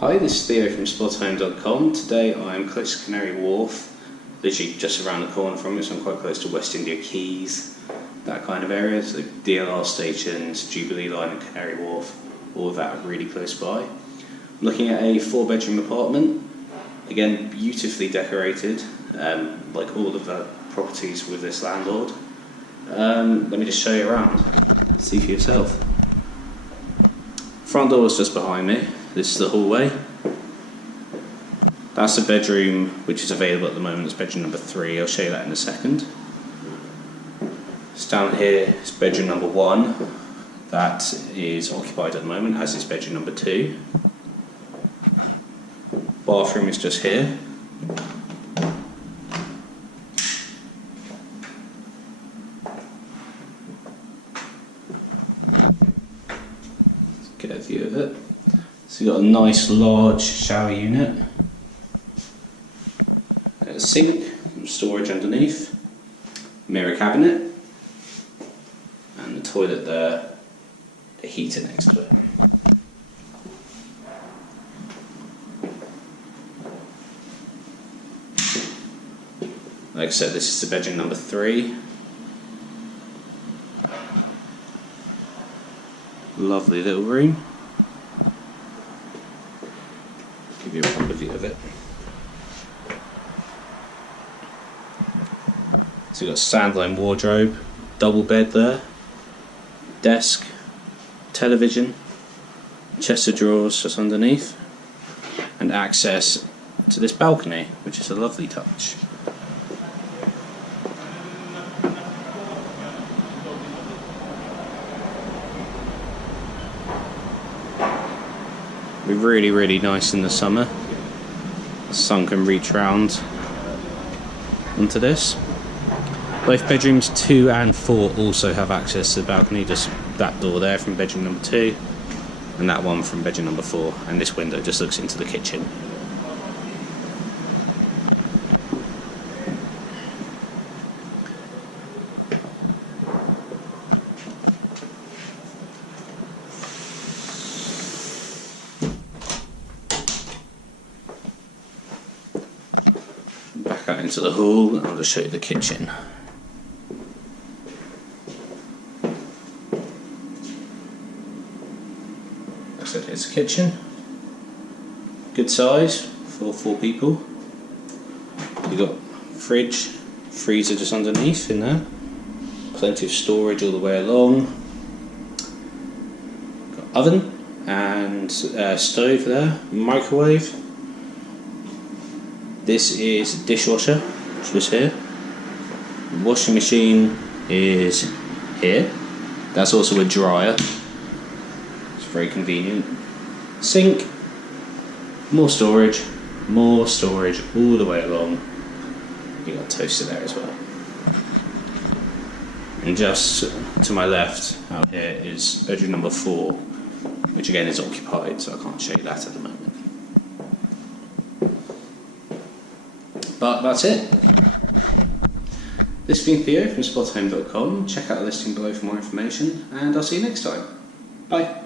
Hi, this is Theo from Spotahome.com. Today I'm close to Canary Wharf, literally just around the corner from it, so I'm quite close to West India Quays, that kind of area. So DLR stations, Jubilee Line and Canary Wharf, all of that are really close by. I'm looking at a 4-bedroom apartment, again beautifully decorated, like all of the properties with this landlord. Let me just show you around, see for yourself. Front door is just behind me. This is the hallway. That's the bedroom which is available at the moment. It's bedroom number 3. I'll show you that in a second. It's down here. It's bedroom number 1. That is occupied at the moment, as is bedroom number 2. Bathroom is just here. Let's get a view of it. So you've got a nice large shower unit, a sink, storage underneath, mirror cabinet, and the toilet there, the heater next to it. Like I said, this is the bedroom number 3. Lovely little room. Give you a proper view of it. So you've got a standalone wardrobe, double bed there, desk, television, chest of drawers just underneath, and access to this balcony, which is a lovely touch. Really, really nice in the summer. The sun can reach round onto this. Both bedrooms 2 and 4 also have access to the balcony, just that door there from bedroom number 2 and that one from bedroom number 4, and this window just looks into the kitchen. Back out into the hall, and I'll just show you the kitchen. Like I said, here's the kitchen. Good size for 4 people. You've got fridge, freezer just underneath in there. Plenty of storage all the way along. Got oven and stove there, microwave. This is a dishwasher, just here. Washing machine is here. That's also a dryer. It's very convenient. Sink, more storage all the way along. You got a toaster there as well. And just to my left out here is bedroom number 4, which again is occupied, so I can't show you that at the moment. But that's it. This has been Theo from Spotahome.com. Check out the listing below for more information, and I'll see you next time. Bye.